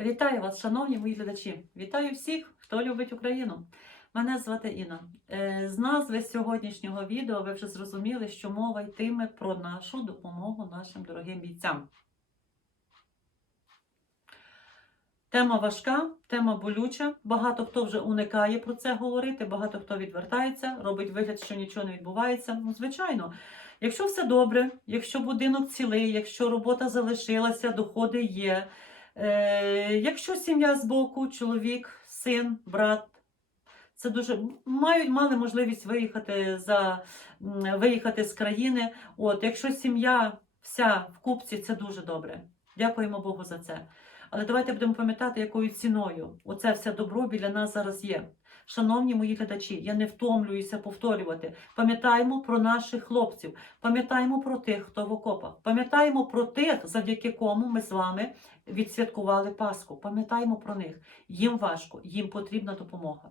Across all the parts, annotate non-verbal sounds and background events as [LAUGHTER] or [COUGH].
Вітаю вас, шановні мої глядачі! Вітаю всіх, хто любить Україну. Мене звати Інна. Е, З назви сьогоднішнього відео ви вже зрозуміли, що мова йтиме про нашу допомогу нашим дорогим бійцям. Тема важка, тема болюча. Багато хто вже уникає про це говорити, багато хто відвертається, робить вигляд, що нічого не відбувається. Ну, звичайно, якщо все добре, якщо будинок цілий, якщо робота залишилася, доходи є. Е, якщо сім'я з боку, чоловік, син, брат, це дуже мають мали можливість виїхати за виїхати з країни. От, якщо сім'я вся в купці, це дуже добре. Дякуємо Богу за це. Але давайте будемо пам'ятати, якою ціною оце все добро біля нас зараз є. Шановні мої глядачі, я не втомлююся повторювати. Пам'ятаємо про наших хлопців, пам'ятаємо про тих, хто в окопах, пам'ятаємо про тих, завдяки кому ми з вами відсвяткували Пасху. Пам'ятаємо про них. Їм важко, їм потрібна допомога.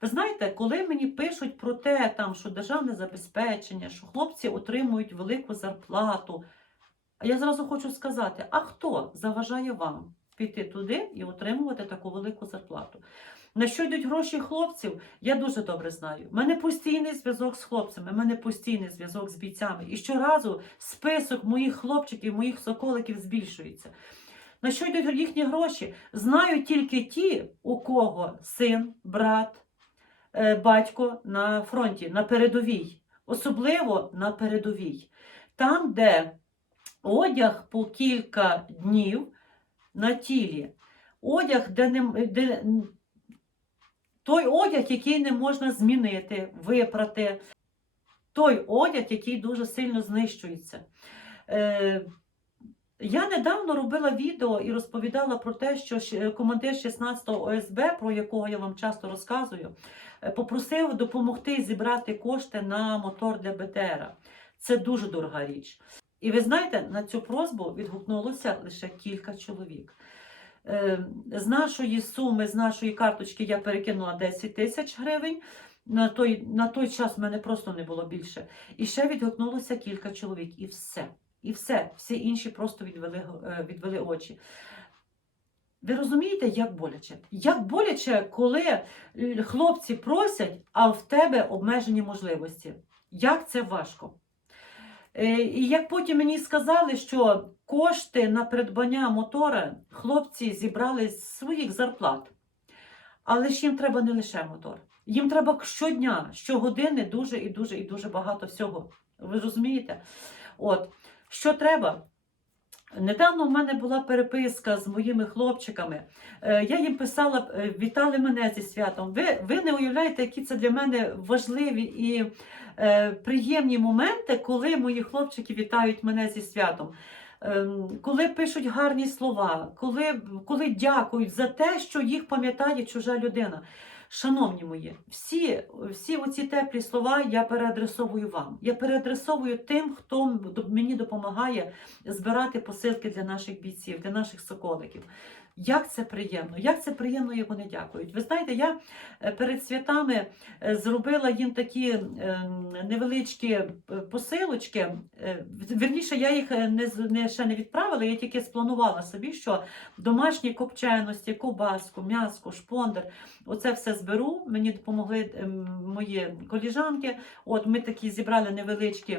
Ви знаєте, коли мені пишуть про те, там, що державне забезпечення, що хлопці отримують велику зарплату, я зразу хочу сказати: а хто заважає вам піти туди і отримувати таку велику зарплату? На що йдуть гроші хлопців, я дуже добре знаю. У мене постійний зв'язок з хлопцями, у мене постійний зв'язок з бійцями. І щоразу список моїх хлопчиків, моїх соколиків збільшується. На що йдуть їхні гроші? Знають тільки ті, у кого син, брат, е, батько на фронті, на передовій, особливо на передовій. Там, де одяг по кілька днів на тілі, одяг, де не, той одяг, який не можна змінити, випрати, той одяг, який дуже сильно знищується. Е, я недавно робила відео і розповідала про те, що командир 16-го ОСБ, про якого я вам часто розказую, е, попросив допомогти зібрати кошти на мотор для БТРа. Це дуже дорога річ. І ви знаєте, на цю просьбу відгукнулося лише кілька чоловік. Е, З нашої суми, з нашої карточки я перекинула 10 тисяч гривень. На той, на той час в мене просто не було більше. І ще відгукнулося кілька чоловік, і все. І все. Всі інші просто відвели, е, відвели очі. Ви розумієте, як боляче? Як боляче, коли е, хлопці просять, а в тебе обмежені можливості. Як це важко? Е, І як потім мені сказали, що кошти на придбання мотора хлопці зібрали з своїх зарплат. Але ж їм треба не лише мотор. Їм треба щодня, щогодини дуже і дуже і дуже багато всього. Ви розумієте? От, що треба? Недавно в мене була переписка з моїми хлопчиками. Е, Я їм писала, е, вітали мене зі святом. Ви, ви не уявляєте, які це для мене важливі і е, приємні моменти, коли мої хлопчики вітають мене зі святом. Ем, Коли пишуть гарні слова, коли, коли дякують за те, що їх пам'ятає чужа людина. Шановні мої, всі, всі оці теплі слова я переадресовую вам. Я переадресовую тим, хто мені допомагає збирати посилки для наших бійців, для наших соколиків. Як це приємно, як це приємно, як вони дякують. Ви знаєте, я е, перед святами е, зробила їм такі е, невеличкі посилочки. Е, Вірніше, я їх не, ще не відправила, я тільки спланувала собі, що домашні копченості, ковбаску, м'яско, шпондер, оце все зберу. Мені допомогли ем, мої коліжанки. От ми такі зібрали невеличкі,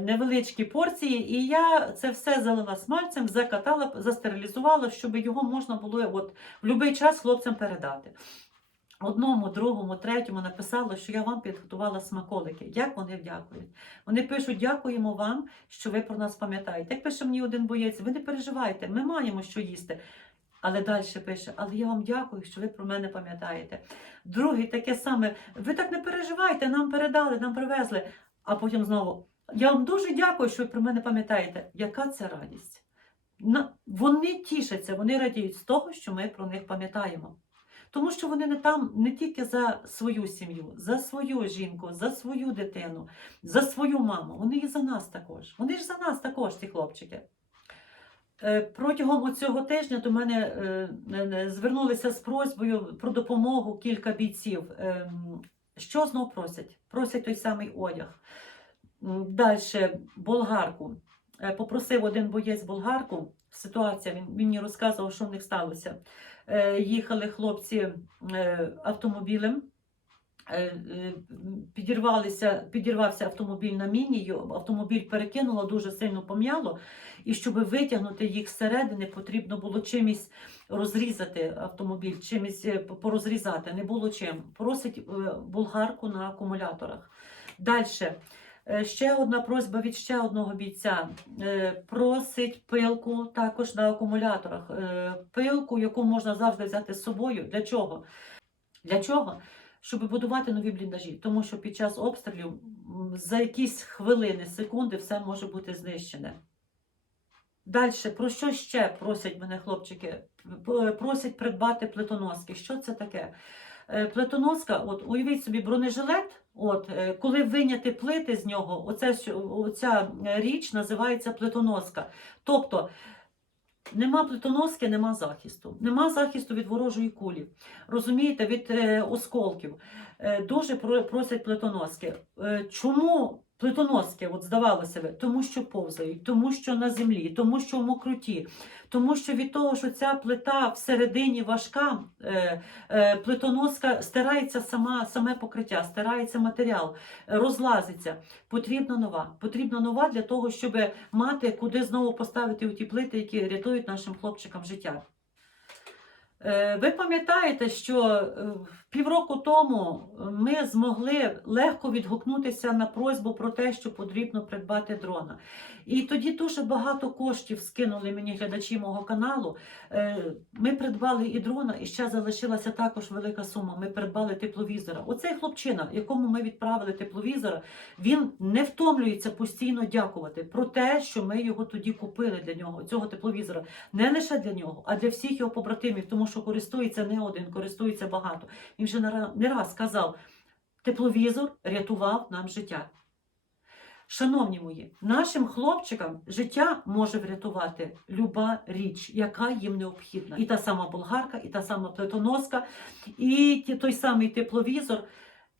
невеличкі порції, і я це все залила смальцем, закатала, застерилізувала, щоб його можна було от, в будь-який час хлопцям передати. Одному, другому, третьому написала, що я вам підготувала смаколики. Як вони дякують? Вони пишуть: дякуємо вам, що ви про нас пам'ятаєте. Як пише мені один боєць, ви не переживайте, ми маємо що їсти. Але далі пише, але я вам дякую, що ви про мене пам'ятаєте. Другий таке саме, ви так не переживайте, нам передали, нам привезли. А потім знову, я вам дуже дякую, що ви про мене пам'ятаєте. Яка це радість? Вони тішаться, вони радіють з того, що ми про них пам'ятаємо. Тому що вони не там не тільки за свою сім'ю, за свою жінку, за свою дитину, за свою маму. Вони і за нас також. Вони ж за нас також, ці хлопчики. Е, Протягом цього тижня до мене е, е, звернулися з просьбою про допомогу кілька бійців. Ем, Що знов просять? Просять той самий одяг. Далі болгарку. Е, Попросив один боєць болгарку ситуація. Він, він мені розказував, що в них сталося. Е, їхали хлопці е, автомобілем. Підірвалися, підірвався автомобіль на міні, його автомобіль перекинуло, дуже сильно пом'яло. І щоб витягнути їх зсередини, потрібно було чимось розрізати автомобіль, чимось порозрізати. Не було чим. Просить болгарку на акумуляторах. Далі. Ще одна просьба від ще одного бійця. Е, Просить пилку також на акумуляторах. Е, Пилку, яку можна завжди взяти з собою. Для чого? Для чого? Щоб будувати нові бліндажі. Тому що під час обстрілів за якісь хвилини, секунди все може бути знищене. Далі, про що ще просять мене хлопчики? Просять придбати плитоноски. Що це таке? Е, Плитоноска, от уявіть собі бронежилет, от, е, коли виняти плити з нього, оце, оця річ називається плитоноска. Тобто нема плитоноски, нема захисту. Нема захисту від ворожої кулі. Розумієте, від е, осколків. Дуже просять плитоноски. Чому плитоноски, от здавалося би, тому що повзають, тому що на землі, тому що в мокруті, тому що від того, що ця плита всередині важка, е, е, плитоноска стирається сама, саме покриття, стирається матеріал, розлазиться. Потрібна нова. Потрібна нова для того, щоб мати куди знову поставити ті плити, які рятують нашим хлопчикам життя. Е, Ви пам'ятаєте, що е, півроку тому ми змогли легко відгукнутися на просьбу про те, що потрібно придбати дрона. І тоді дуже багато коштів скинули мені глядачі мого каналу. Е, Ми придбали і дрона, і ще залишилася також велика сума. Ми придбали тепловізора. Оцей хлопчина, якому ми відправили тепловізора, він не втомлюється постійно дякувати про те, що ми його тоді купили для нього, цього тепловізора. Не лише для нього, а для всіх його побратимів, тому що користується не один, користується багато. Він вже не раз сказав: тепловізор рятував нам життя. Шановні мої, нашим хлопчикам життя може врятувати люба річ, яка їм необхідна. І та сама болгарка, і та сама плитоноска, і той самий тепловізор.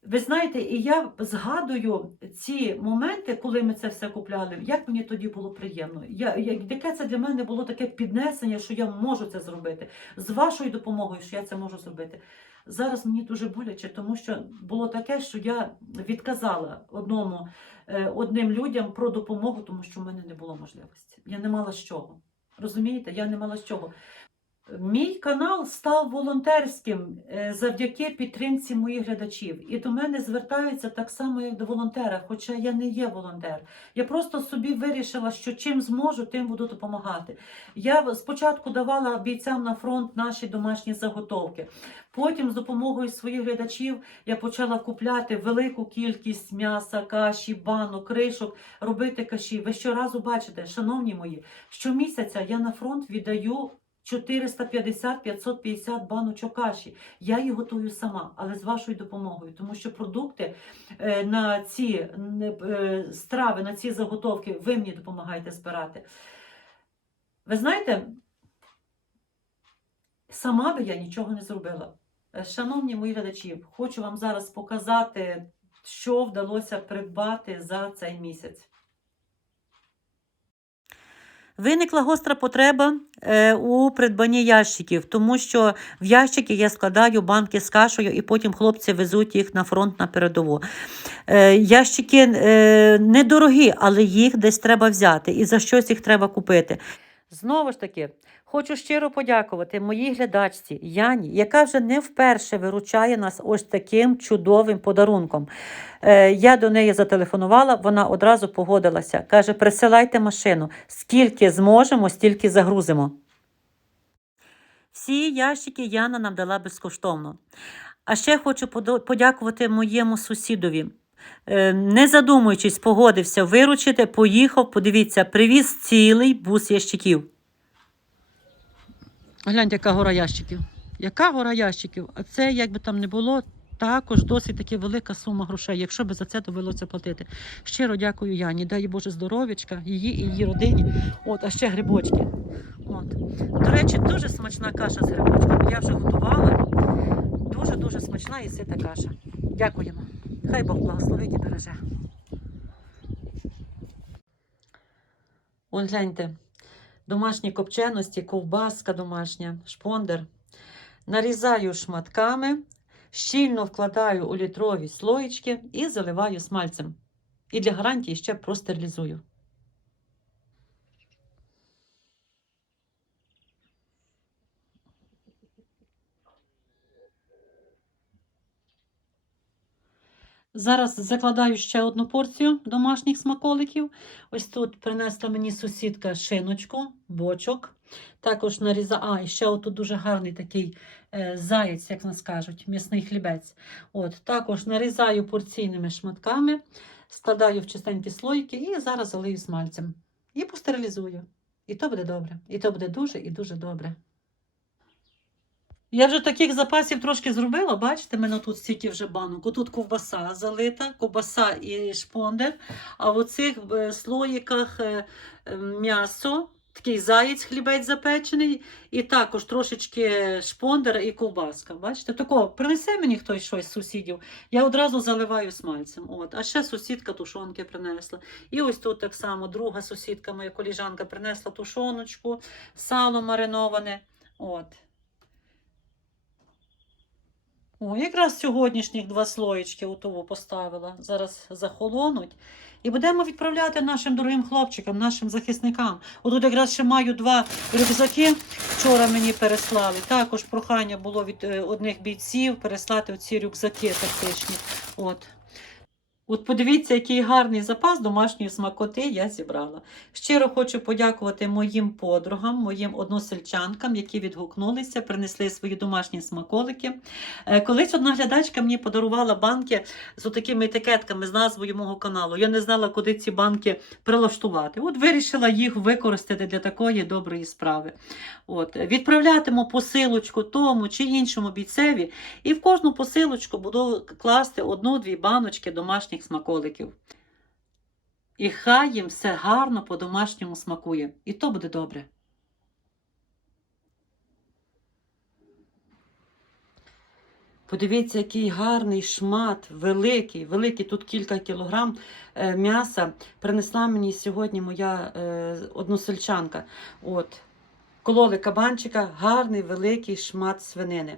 Ви знаєте, і я згадую ці моменти, коли ми це все купляли, як мені тоді було приємно. Я, яке це для мене було таке піднесення, що я можу це зробити. З вашою допомогою, що я це можу зробити. Зараз мені дуже боляче, тому що було таке, що я відказала одному, е, одним людям про допомогу, тому що в мене не було можливості. Я не мала з чого. Розумієте, я не мала з чого. Мій канал став волонтерським е, завдяки підтримці моїх глядачів. І до мене звертаються так само, як до волонтера, хоча я не є волонтер. Я просто собі вирішила, що чим зможу, тим буду допомагати. Я спочатку давала бійцям на фронт наші домашні заготовки. Потім, з допомогою своїх глядачів, я почала купляти велику кількість м'яса, каші, банок, кришок, робити каші. Ви щоразу бачите, шановні мої, щомісяця я на фронт віддаю 450-550 баночок каші. Я її готую сама, але з вашою допомогою, тому що продукти е, на ці е, страви, на ці заготовки ви мені допомагаєте збирати. Ви знаєте, сама би я нічого не зробила. Е, Шановні мої глядачі, хочу вам зараз показати, що вдалося придбати за цей місяць. Виникла гостра потреба е, у придбанні ящиків, тому що в ящики я складаю банки з кашею, і потім хлопці везуть їх на фронт на передову. Е, ящики е, недорогі, але їх десь треба взяти, і за щось їх треба купити. Знову ж таки, хочу щиро подякувати моїй глядачці Яні, яка вже не вперше виручає нас ось таким чудовим подарунком. Е, я до неї зателефонувала, вона одразу погодилася. Каже: присилайте машину, скільки зможемо, стільки загрузимо. Всі ящики Яна нам дала безкоштовно. А ще хочу подякувати моєму сусідові. Е, Не задумуючись, погодився виручити, поїхав, подивіться, привіз цілий бус ящиків. Гляньте, яка гора ящиків. Яка гора ящиків? А це, як би там не було, також досить таки велика сума грошей, якщо би за це довелося платити. Щиро дякую Яні. Дай Боже здоров'ячка, її і її родині. От, а ще грибочки. От. До речі, дуже смачна каша з грибочками. Я вже готувала. Дуже-дуже смачна і сита каша. Дякуємо. Хай Бог благословить і береже. От гляньте. Домашні копченості, ковбаска домашня, шпондер. Нарізаю шматками, щільно вкладаю у літрові слоїчки і заливаю смальцем. І для гарантії ще простерилізую. Зараз закладаю ще одну порцію домашніх смаколиків. Ось тут принесла мені сусідка шиночку, бочок. Також наріза... А, і ще отут дуже гарний такий е, заєць, як нас кажуть, м'ясний хлібець. От, також нарізаю порційними шматками, складаю в чистенькі слойки і зараз залию смальцем. І постерилізую. І то буде добре. І то буде дуже і дуже добре. Я вже таких запасів трошки зробила. Бачите, мене тут стільки вже банок. Отут ковбаса залита, ковбаса і шпондер. А в оцих е, слоїках е, е, м'ясо, такий заєць, хлібець запечений, і також трошечки шпондер і ковбаска. Бачите, тако принесе мені хтось щось з сусідів, я одразу заливаю смальцем. От. А ще сусідка тушонки принесла. І ось тут так само друга сусідка, моя коліжанка, принесла тушоночку, сало мариноване. От. О, якраз сьогоднішніх два слоєчки у того поставила. Зараз захолонуть. І будемо відправляти нашим дорогим хлопчикам, нашим захисникам. Отут якраз ще маю два рюкзаки. Вчора мені переслали. Також прохання було від е, одних бійців переслати оці рюкзаки тактичні. От. От подивіться, який гарний запас домашньої смакоти я зібрала. Щиро хочу подякувати моїм подругам, моїм односельчанкам, які відгукнулися, принесли свої домашні смаколики. Е, Колись одна глядачка мені подарувала банки з такими етикетками з назвою мого каналу. Я не знала, куди ці банки прилаштувати. От вирішила їх використати для такої доброї справи. От. Відправлятиму посилочку тому чи іншому бійцеві, і в кожну посилочку буду класти одну-дві баночки домашніх смаколиків. І хай їм все гарно по-домашньому смакує. І то буде добре. Подивіться, який гарний шмат, великий, великий, тут кілька кілограм е, м'яса принесла мені сьогодні моя е, односельчанка. От. Кололи кабанчика, гарний великий шмат свинини.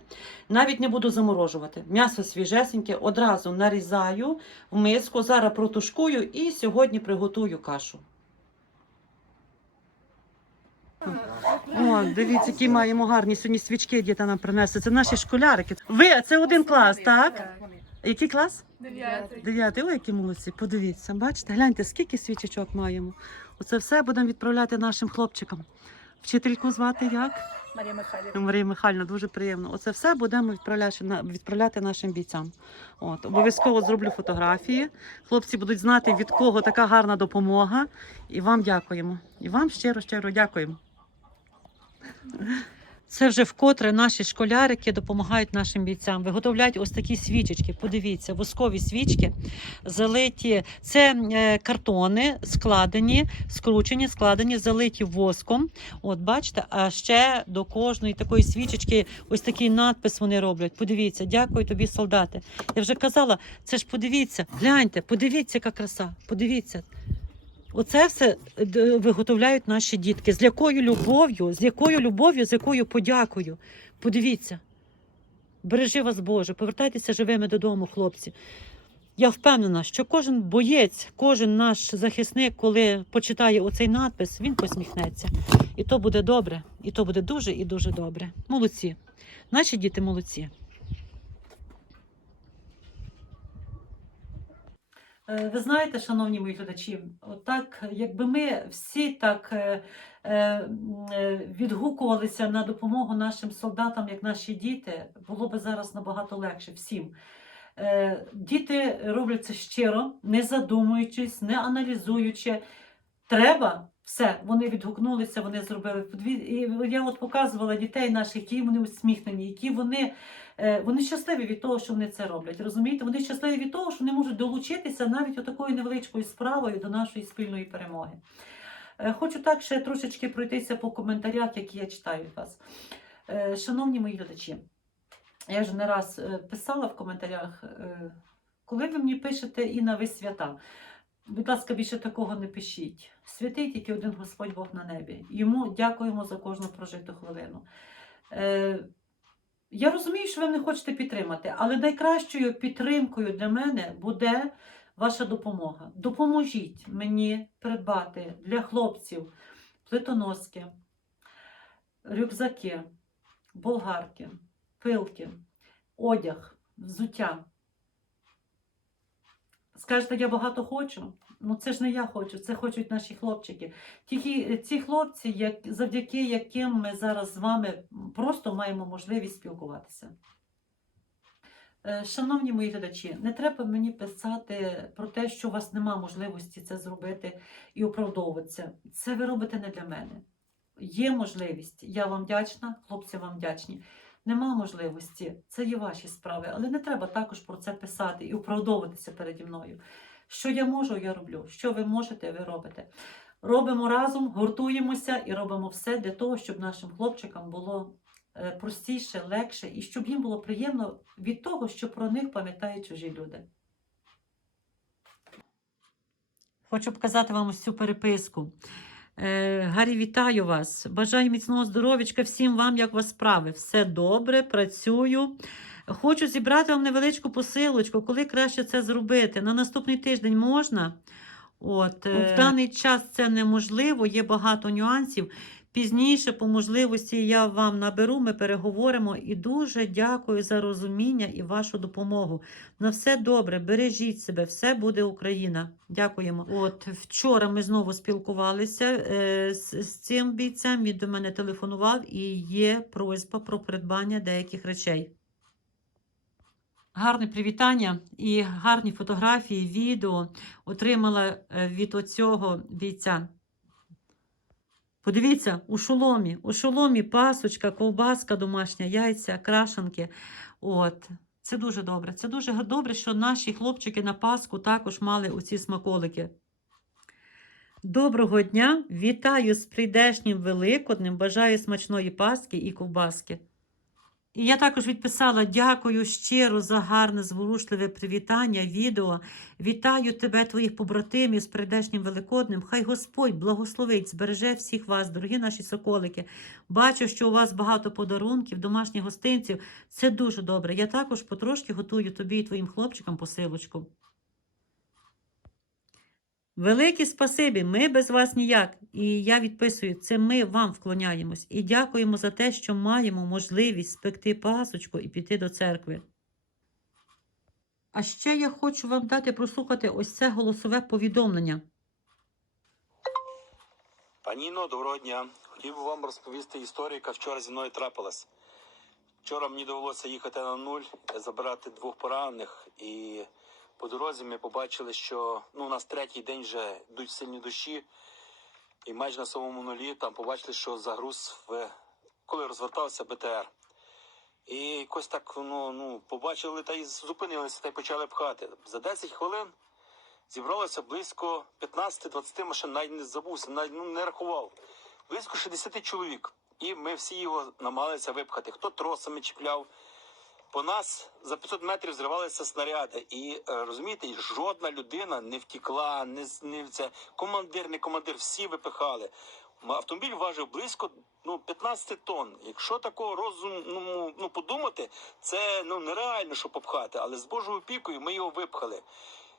Навіть не буду заморожувати. М'ясо свіжесеньке, одразу нарізаю в миску, зараз протушкую і сьогодні приготую кашу. О, дивіться, які маємо гарні сьогодні свічки, діти нам принесли. Це наші школярики. Ви, це один клас, так? Який клас? Дев'ятий. Дев'ятий. Ой, які молодці. Подивіться, бачите, гляньте, скільки свічечок маємо. Оце все будемо відправляти нашим хлопчикам. Вчительку звати як? Марія Михайлівна. Марія Михайлівна, дуже приємно. Оце все будемо відправляти, відправляти нашим бійцям. От, обов'язково зроблю фотографії. Хлопці будуть знати, від кого така гарна допомога. І вам дякуємо. І вам щиро, щиро дякуємо. Це вже вкотре наші школярики допомагають нашим бійцям. Виготовляють ось такі свічечки. Подивіться, воскові свічки залиті. Це е, картони складені, скручені, складені, залиті воском. От бачите, а ще до кожної такої свічечки ось такий надпис вони роблять. Подивіться, дякую тобі, солдати. Я вже казала, це ж подивіться, гляньте, подивіться, яка краса. Подивіться. Оце все е, виготовляють наші дітки. З якою любов'ю, з якою любов'ю, з якою подякою. Подивіться. Бережи вас, Боже, повертайтеся живими додому, хлопці. Я впевнена, що кожен боєць, кожен наш захисник, коли почитає оцей надпис, він посміхнеться. І то буде добре, і то буде дуже і дуже добре. Молодці. Наші діти молодці. Ви знаєте, шановні мої глядачі, отак, якби ми всі так е, е, е, відгукувалися на допомогу нашим солдатам, як наші діти, було б зараз набагато легше всім. Е, Діти роблять це щиро, не задумуючись, не аналізуючи. Треба все, вони відгукнулися, вони зробили. І я от показувала дітей наших, які вони усміхнені, які вони, е, вони щасливі від того, що вони це роблять. Розумієте? Вони щасливі від того, що вони можуть долучитися навіть такою невеличкою справою до нашої спільної перемоги. Е, Хочу так ще трошечки пройтися по коментарях, які я читаю від вас. Е, Шановні мої глядачі, я вже не раз писала в коментарях, коли ви мені пишете і на ви свята. Будь ласка, більше такого не пишіть. Святий тільки один Господь Бог на небі. Йому дякуємо за кожну прожиту хвилину. Е, я розумію, що ви не хочете підтримати, але найкращою підтримкою для мене буде ваша допомога. Допоможіть мені придбати для хлопців плитоноски, рюкзаки, болгарки, пилки, одяг, взуття. Скажете, я багато хочу. Ну це ж не я хочу, це хочуть наші хлопчики. Ті, ці хлопці, як, завдяки яким ми зараз з вами просто маємо можливість спілкуватися. Е, Шановні мої глядачі, не треба мені писати про те, що у вас нема можливості це зробити і оправдовуватися. Це ви робите не для мене. Є можливість, я вам вдячна, хлопці вам вдячні. Нема можливості, це є ваші справи, але не треба також про це писати і оправдовуватися переді мною. Що я можу, я роблю. Що ви можете, ви робите. Робимо разом, гуртуємося і робимо все для того, щоб нашим хлопчикам було е, простіше, легше і щоб їм було приємно від того, що про них пам'ятають чужі люди. Хочу показати вам ось цю переписку. Е, Гаррі, вітаю вас. Бажаю міцного здоров'ячка всім вам, як у вас справи. Все добре, працюю. Хочу зібрати вам невеличку посилочку, коли краще це зробити. На наступний тиждень можна. От, е, В даний час це неможливо, є багато нюансів. Пізніше, по можливості, я вам наберу, ми переговоримо і дуже дякую за розуміння і вашу допомогу. На все добре, бережіть себе, все буде Україна. Дякуємо. От вчора ми знову спілкувалися е, з, з цим бійцем. Він до мене телефонував і є просьба про придбання деяких речей. Гарне привітання і гарні фотографії, відео отримала е, від оцього бійця. Подивіться, у шоломі, у шоломі пасочка, ковбаска домашня, яйця, крашанки. От. Це дуже добре. Це дуже добре, що наші хлопчики на Пасху також мали оці смаколики. Доброго дня! Вітаю з прийдешнім Великоднем. Бажаю смачної паски і ковбаски. І я також відписала дякую щиро за гарне зворушливе привітання, відео. Вітаю тебе, твоїх побратимів з прийдешнім великодним. Хай Господь благословить, збереже всіх вас, дорогі наші соколики. Бачу, що у вас багато подарунків, домашніх гостинців. Це дуже добре. Я також потрошки готую тобі і твоїм хлопчикам посилочку. Велике спасибі, ми без вас ніяк. І я відписую, це ми вам вклоняємось і дякуємо за те, що маємо можливість спекти пасочку і піти до церкви. А ще я хочу вам дати прослухати ось це голосове повідомлення. Пані Інно, доброго дня. Хотів би вам розповісти історію, яка вчора зі мною трапилась. Вчора мені довелося їхати на нуль, забирати двох поранених, і по дорозі ми побачили, що ну, у нас третій день вже йдуть сильні дощі, і майже на самому нулі там побачили, що загруз в коли розвертався БТР. І якось так ну, ну, побачили та й зупинилися та й почали пхати. За 10 хвилин зібралося близько 15-20 машин, навіть не забувся, навіть ну, не рахував. Близько 60 чоловік. І ми всі його намагалися випхати. Хто тросами чіпляв. По нас за 500 метрів зривалися снаряди. І е, розумієте, жодна людина не втікла, не, не це командир, не командир, всі випихали. Автомобіль важив близько ну, 15 тонн. Якщо такого розуму ну, подумати, це ну, нереально, що попхати, але з Божою опікою ми його випхали.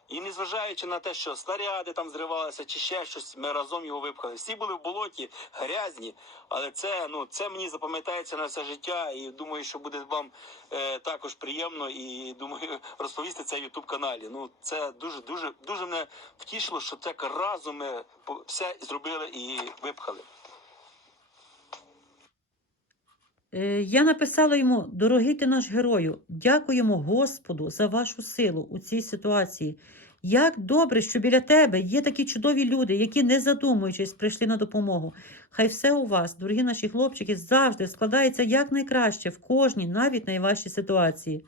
І незважаючи на те, що снаряди там зривалися чи ще щось, ми разом його випхали. Всі були в болоті, грязні, але це ну це мені запам'ятається на все життя. І думаю, що буде вам е, також приємно і думаю [LAUGHS] розповісти це Ютуб каналі. Ну це дуже дуже дуже мене втішило, що так разом ми все зробили і випхали. Е, Я написала йому: дорогий ти наш герою, дякуємо Господу за вашу силу у цій ситуації. Як добре, що біля тебе є такі чудові люди, які, не задумуючись, прийшли на допомогу. Хай все у вас, дорогі наші хлопчики, завжди складається якнайкраще в кожній, навіть найважчій ситуації.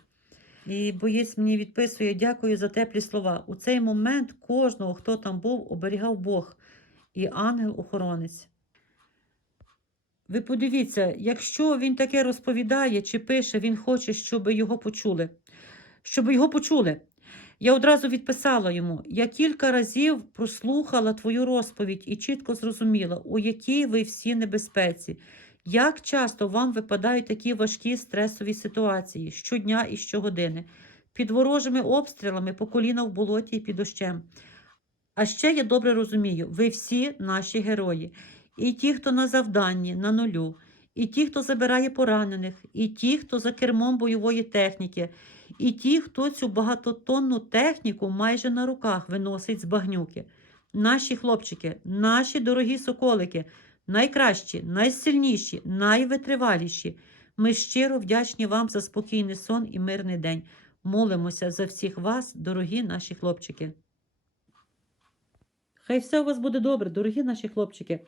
І боєць мені відписує: дякую за теплі слова. У цей момент кожного, хто там був, оберігав Бог і ангел-охоронець. Ви подивіться, якщо він таке розповідає чи пише, він хоче, щоб його почули. Щоб його почули. Я одразу відписала йому: я кілька разів прослухала твою розповідь і чітко зрозуміла, у якій ви всі небезпеці. Як часто вам випадають такі важкі стресові ситуації щодня і щогодини, під ворожими обстрілами по коліна в болоті і під дощем. А ще я добре розумію, ви всі наші герої. І ті, хто на завданні, на нулю, і ті, хто забирає поранених, і ті, хто за кермом бойової техніки, і ті, хто цю багатотонну техніку майже на руках виносить з багнюки. Наші хлопчики, наші дорогі соколики, найкращі, найсильніші, найвитриваліші. Ми щиро вдячні вам за спокійний сон і мирний день. Молимося за всіх вас, дорогі наші хлопчики. Хай все у вас буде добре, дорогі наші хлопчики.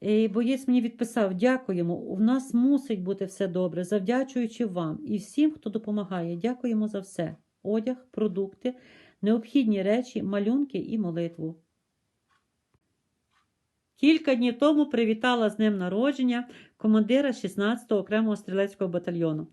І боєць мені відписав: дякуємо. У нас мусить бути все добре, завдячуючи вам і всім, хто допомагає. Дякуємо за все: одяг, продукти, необхідні речі, малюнки і молитву. Кілька днів тому привітала з днем народження командира 16-го окремого стрілецького батальйону.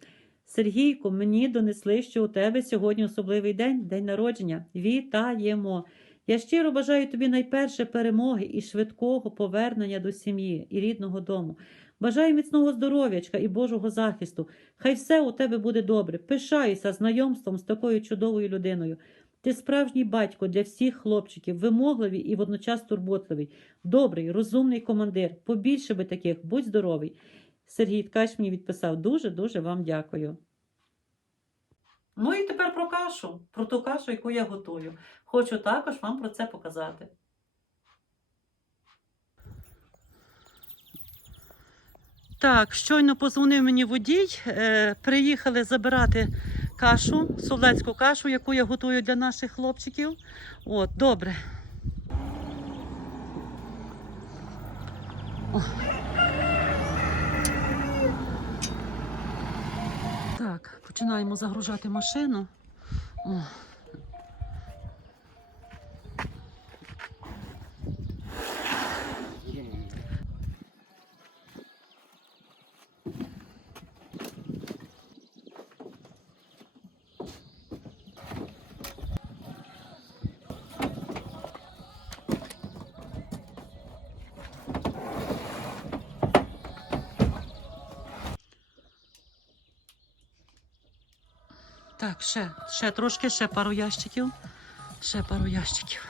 Сергійку, мені донесли, що у тебе сьогодні особливий день, день народження. Вітаємо! Я щиро бажаю тобі найперше перемоги і швидкого повернення до сім'ї і рідного дому. Бажаю міцного здоров'ячка і Божого захисту. Хай все у тебе буде добре. Пишаюся знайомством з такою чудовою людиною. Ти справжній батько для всіх хлопчиків, вимогливий і водночас турботливий, добрий, розумний командир. Побільше би таких, будь здоровий. Сергій Ткач мені відписав дуже-дуже вам дякую. Ну і тепер про кашу, про ту кашу, яку я готую. Хочу також вам про це показати. Так, щойно позвонив мені водій. Е, приїхали забирати кашу, солецьку кашу, яку я готую для наших хлопчиків. От, добре. О. Так, починаємо загружати машину. Так, ще, ще трошки, ще пару ящиків. Ще пару ящиків.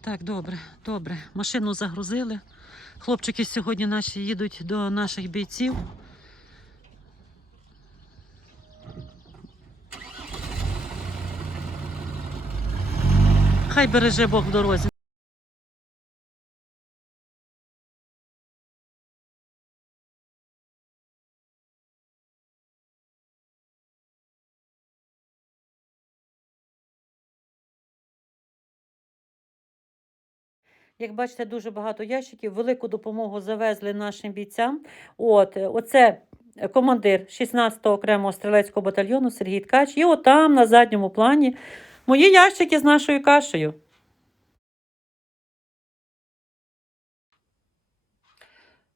Так, добре, добре. Машину загрузили. Хлопчики сьогодні наші їдуть до наших бійців. Хай береже Бог в дорозі. Як бачите, дуже багато ящиків. Велику допомогу завезли нашим бійцям. От, оце командир 16-го окремого стрілецького батальйону Сергій Ткач. І отам на задньому плані мої ящики з нашою кашею.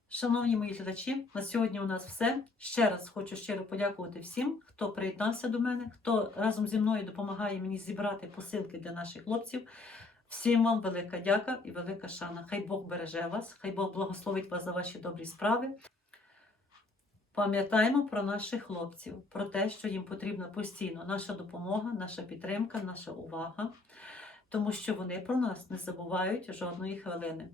Шановні мої глядачі, на сьогодні у нас все. Ще раз хочу щиро подякувати всім, хто приєднався до мене, хто разом зі мною допомагає мені зібрати посилки для наших хлопців. Всім вам велика дяка і велика шана. Хай Бог береже вас, хай Бог благословить вас за ваші добрі справи. Пам'ятаємо про наших хлопців, про те, що їм потрібна постійно наша допомога, наша підтримка, наша увага, тому що вони про нас не забувають жодної хвилини.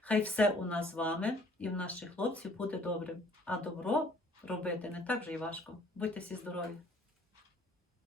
Хай все у нас з вами і в наших хлопців буде добре. А добро робити не так же й важко. Будьте всі здорові!